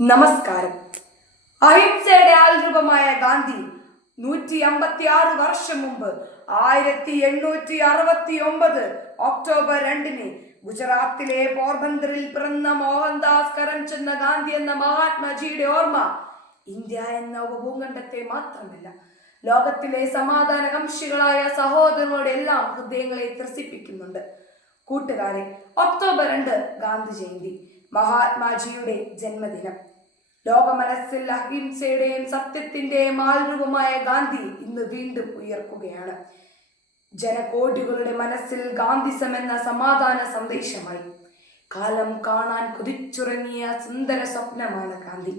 നമസ്കാരം. അഹിംസയുടെ ആൾരൂപമായ ഗാന്ധി 156 വർഷം മുമ്പ് 1869 ഒക്ടോബർ 2 ഗുജറാത്തിലെ പോർബന്തറിൽ പിറന്ന മോഹൻദാസ് കരംചന്ദ് ഗാന്ധി എന്ന മഹാത്മാജിയുടെ ഓർമ്മ ഇന്ത്യ എന്ന ഉപഭൂഖണ്ഡത്തെ മാത്രമല്ല, ലോകത്തിലെ സമാധാനകാംക്ഷികളായ സഹോദരങ്ങളുടെ എല്ലാം ഹൃദയങ്ങളെ ത്രസിപ്പിക്കുന്നുണ്ട്. കൂട്ടുകാരെ, ഒക്ടോബർ 2 ഗാന്ധി ജയന്തി, മഹാത്മാജിയുടെ ജന്മദിനം. ലോക മനസ്സിൽ അഹിംസയുടെയും സത്യത്തിന്റെയും ആൾരൂപമായ ഗാന്ധി ഇന്ന് വീണ്ടും ഉയർക്കുകയാണ്. ജനകോടികളുടെ മനസ്സിൽ ഗാന്ധിസം എന്ന സമാധാന സന്ദേശമായി. കാലം കാണാൻ കൊതിച്ചുറങ്ങിയ സുന്ദര സ്വപ്നമാണ് ഗാന്ധി.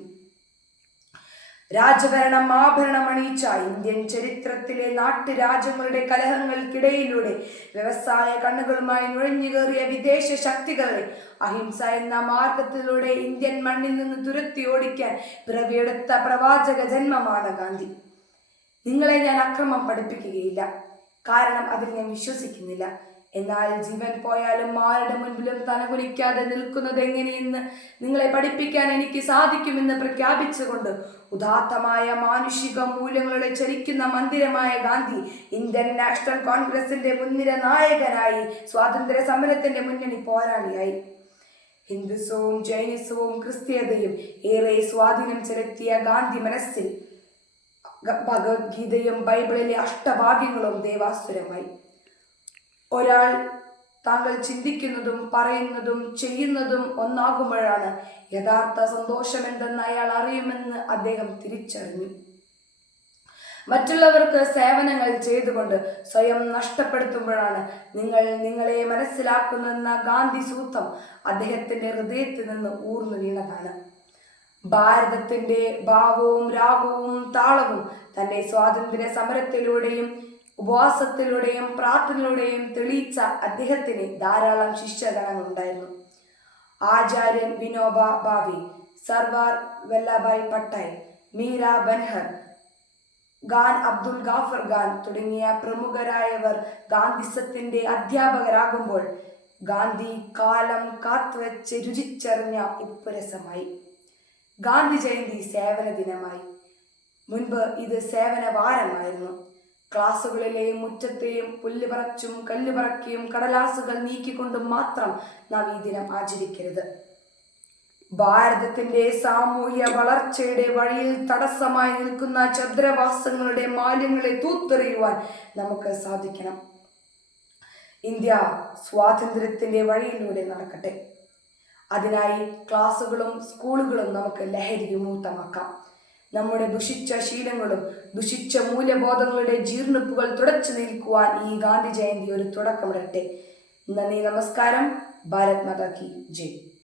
രാജഭരണം ആഭരണമണിയിച്ച ഇന്ത്യൻ ചരിത്രത്തിലെ നാട്ടുരാജ്യങ്ങളുടെ കലഹങ്ങൾക്കിടയിലൂടെ വ്യവസായ കണ്ണുകളുമായി നുഴഞ്ഞുകയറിയ വിദേശ ശക്തികളെ അഹിംസ എന്ന മാർഗത്തിലൂടെ ഇന്ത്യൻ മണ്ണിൽ നിന്ന് തുരത്തി ഓടിക്കാൻ പിറവിയെടുത്ത പ്രവാചക ജന്മമാണ് ഗാന്ധി. നിങ്ങളെ ഞാൻ അക്രമം പഠിപ്പിക്കുകയില്ല, കാരണം അതിൽ ഞാൻ വിശ്വസിക്കുന്നില്ല. എന്നാൽ ജീവൻ പോയാലും ആരുടെ മുൻപിലും തലകുലിക്കാതെ നിൽക്കുന്നത് എങ്ങനെയെന്ന് നിങ്ങളെ പഠിപ്പിക്കാൻ എനിക്ക് സാധിക്കുമെന്ന് പ്രഖ്യാപിച്ചുകൊണ്ട് ഉദാത്തമായ മാനുഷിക മൂല്യങ്ങളുടെ ചലിക്കുന്ന മന്ദിരമായ ഗാന്ധി ഇന്ത്യൻ നാഷണൽ കോൺഗ്രസിന്റെ മുൻനിര നായകനായി, സ്വാതന്ത്ര്യ സമരത്തിന്റെ മുന്നണി പോരാളിയായി. ഹിന്ദുത്വവും ജൈനിസവും ക്രിസ്തീയതയും ഏറെ സ്വാധീനം ചെലുത്തിയ ഗാന്ധി മനസ്സിൽ ഭഗവത്ഗീതയും ബൈബിളിലെ അഷ്ടഭാഗ്യങ്ങളും ദേവാസുരമായി. ഒരാൾ താങ്കൾ ചിന്തിക്കുന്നതും പറയുന്നതും ചെയ്യുന്നതും ഒന്നാകുമ്പോഴാണ് യഥാർത്ഥ സന്തോഷമെന്തെന്ന് അയാൾ അറിയുമെന്ന് അദ്ദേഹം തിരിച്ചറിഞ്ഞു. മറ്റുള്ളവർക്ക് സേവനങ്ങൾ ചെയ്തുകൊണ്ട് സ്വയം നഷ്ടപ്പെടുത്തുമ്പോഴാണ് നിങ്ങൾ നിങ്ങളെ മനസ്സിലാക്കുന്നെന്ന ഗാന്ധി സൂത്രം അദ്ദേഹത്തിന്റെ ഹൃദയത്തിൽ നിന്ന് ഊർന്നു വീണതാണ്. ഭാരതത്തിന്റെ ഭാവവും രാഗവും താളവും തന്റെ സ്വാതന്ത്ര്യ സമരത്തിലൂടെയും ഉപവാസത്തിലൂടെയും പ്രാർത്ഥനയിലൂടെയും തെളിയിച്ച അദ്ദേഹത്തിന് ധാരാളം ശിഷ്യഗണങ്ങളുണ്ടായിരുന്നു. ആചാര്യൻ വിനോബ ഭാവെ, സർദാർ വല്ലഭായ് പട്ടേൽ, മീര ബൻഹർ, ഖാൻ അബ്ദുൽ ഗാഫർ ഖാൻ തുടങ്ങിയ പ്രമുഖരായവർ ഗാന്ധിസത്തിന്റെ അധ്യാപകരാകുമ്പോൾ ഗാന്ധി കാലം കാത്തുവച്ച് രുചിച്ചറിഞ്ഞ ഉപ്പുരസമായി. ഗാന്ധി ജയന്തി സേവന ദിനമായി. മുൻപ് ഇത് സേവന വാരമായിരുന്നു. ക്ലാസുകളിലെയും മുറ്റത്തെയും പുല്ല് പറച്ചും കല്ല് പറക്കിയും കടലാസുകൾ നീക്കിക്കൊണ്ടും മാത്രം നാം ഈ ദിനം ആചരിക്കരുത്. ഭാരതത്തിന്റെ സാമൂഹ്യ വളർച്ചയുടെ വഴിയിൽ തടസ്സമായി നിൽക്കുന്ന ഛദ്രവാസങ്ങളുടെ മാലിന്യങ്ങളെ തൂത്തെറിയുവാൻ നമുക്ക് സാധിക്കണം. ഇന്ത്യ സ്വാതന്ത്ര്യത്തിന്റെ വഴിയിലൂടെ നടക്കട്ടെ. അതിനായി ക്ലാസുകളും സ്കൂളുകളും നമുക്ക് ലഹരി വിമുക്തമാക്കാം. നമ്മുടെ ദുഷിച്ച ശീലങ്ങളും ദുഷിച്ച മൂല്യബോധങ്ങളുടെ ജീർണിപ്പുകൾ തുടച്ചു നീക്കുവാൻ ഈ ഗാന്ധി ജയന്തി ഒരു തുടക്കമിടട്ടെ. നന്ദി, നമസ്കാരം. ഭാരത് മാതാ കി ജയ്.